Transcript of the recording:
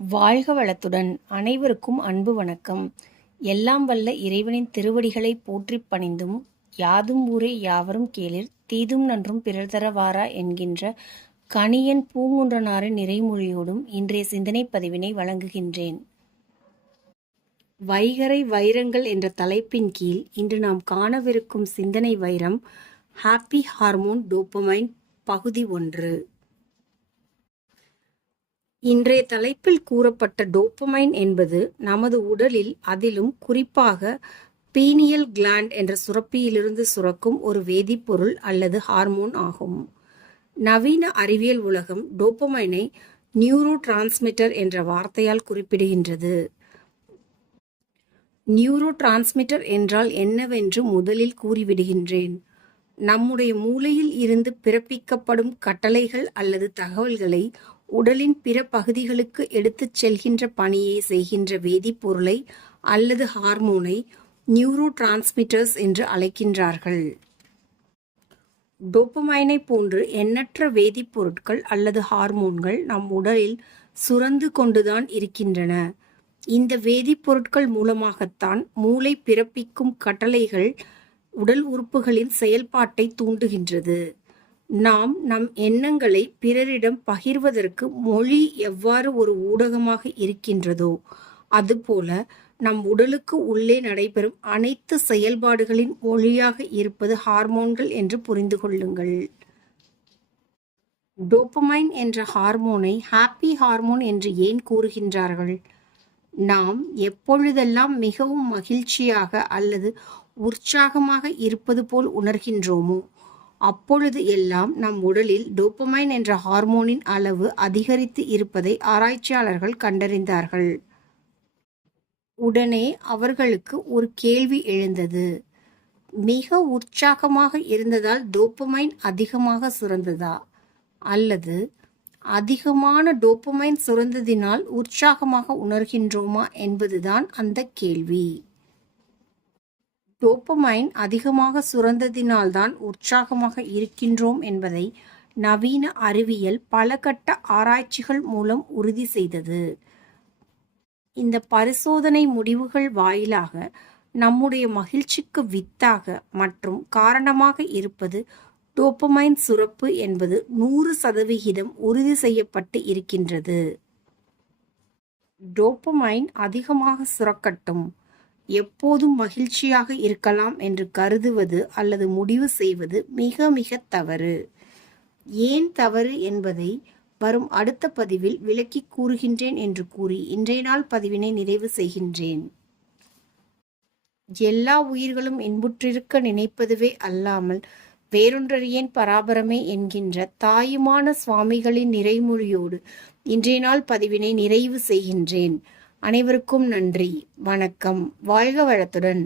வாழ்க வளத்துடன்! அனைவருக்கும் அன்பு வணக்கம். எல்லாம் வல்ல இறைவனின் திருவடிகளை போற்றிப் பணிந்தும், யாதும் ஊரே யாவரும் கேளிர் தீதும் நன்றும் பிறர் தர வாரா என்கின்ற கணியன் பூங்குன்றனாரின் நிறைமொழியோடும் இன்றைய சிந்தனைப் பதிவினை வழங்குகின்றேன். வைகறை வைரங்கள் என்ற தலைப்பின் கீழ் இன்று நாம் காணவிருக்கும் சிந்தனை வைரம் ஹாப்பி ஹார்மோன் டோபமைன் பகுதி 1. இன்றைய தலைப்பில் கூறப்பட்ட டோபமைன் என்பது நமது உடலில், அதிலும் குறிப்பாக பீனியல் கிளாண்ட் என்ற சுரப்பியிலிருந்து சுரக்கும் ஒரு வேதிப்பொருள் அல்லது ஹார்மோன் ஆகும். நவீன அறிவியல் உலகம் டோபமைனை நியூரோ டிரான்ஸ்மிட்டர் என்ற வார்த்தையால் குறிப்பிடுகின்றது. நியூரோ டிரான்ஸ்மிட்டர் என்றால் என்னவென்று முதலில் கூறிவிடுகின்றேன். நம்முடைய மூளையில் இருந்து பிறப்பிக்கப்படும் கட்டளைகள் அல்லது தகவல்களை உடலின் பிற பகுதிகளுக்கு எடுத்துச் செல்கின்ற பணியை செய்கின்ற வேதிப்பொருளை அல்லது ஹார்மோனை நியூரோ டிரான்ஸ்மிட்டர்ஸ் என்று அழைக்கின்றார்கள். டோபமைனை போன்று எண்ணற்ற வேதிப்பொருட்கள் அல்லது ஹார்மோன்கள் நம் உடலில் சுரந்து கொண்டுதான் இருக்கின்றன. இந்த வேதிப்பொருட்கள் மூலமாகத்தான் மூளை பிறப்பிக்கும் கட்டளைகள் உடல் உறுப்புகளின் செயல்பாட்டை தூண்டுகின்றது. நாம் நம் எண்ணங்களை பிறரிடம் பகிர்வதற்கு மொழி எவ்வாறு ஒரு ஊடகமாக இருக்கின்றதோ, அதுபோல நம் உடலுக்கு உள்ளே நடைபெறும் அனைத்து செயல்பாடுகளின் மொழியாக இருப்பது ஹார்மோன்கள் என்று புரிந்து கொள்ளுங்கள். டோபமைன் என்ற ஹார்மோனை ஹாப்பி ஹார்மோன் என்று ஏன் கூறுகின்றார்கள்? நாம் எப்பொழுதெல்லாம் மிகவும் மகிழ்ச்சியாக அல்லது உற்சாகமாக இருப்பது போல் உணர்கின்றோமோ, அப்பொழுது எல்லாம் நம் உடலில் டோபமைன் என்ற ஹார்மோனின் அளவு அதிகரித்து இருப்பதை ஆராய்ச்சியாளர்கள் கண்டறிந்தார்கள். உடனே அவர்களுக்கு ஒரு கேள்வி எழுந்தது. மிக உற்சாகமாக இருந்ததால் டோபமைன் அதிகமாக சுரந்ததா, அல்லது அதிகமான டோபமைன் சுரந்ததினால் உற்சாகமாக உணர்கின்றோமா என்பதுதான் அந்த கேள்வி. டோபமைன் அதிகமாக சுரந்ததினால்தான் உற்சாகமாக இருக்கின்றோம் என்பதை நவீன அறிவியல் பல கட்ட ஆராய்ச்சிகள் மூலம் உறுதி செய்தது. இந்த பரிசோதனை முடிவுகள் வாயிலாக நம்முடைய மகிழ்ச்சிக்கு வித்தாக மற்றும் காரணமாக இருப்பது டோபமைன் சுரப்பு என்பது 100% உறுதி செய்யப்பட்டு இருக்கின்றது. டோபமைன் அதிகமாக சுரக்கட்டும், எப்போதும் மகிழ்ச்சியாக இருக்கலாம் என்று கருதுவது அல்லது முடிவு செய்வது மிக மிக தவறு. ஏன் தவறு என்பதை வரும் அடுத்த பதிவில் விளக்கி கூறுகின்றேன் என்று கூறி இன்றைய நாள் பதிவினை நிறைவு செய்கின்றேன். எல்லா உயிர்களும் இன்புற்றிருக்க நினைப்பதுவே அல்லாமல் வேறொன்றறியேன் பராபரமே என்கின்ற தாயுமான சுவாமிகளின் நிறைமொழியோடு இன்றைய நாள் பதிவினை நிறைவு செய்கின்றேன். அனைவருக்கும் நன்றி, வணக்கம். வாழ்க வளத்துடன்!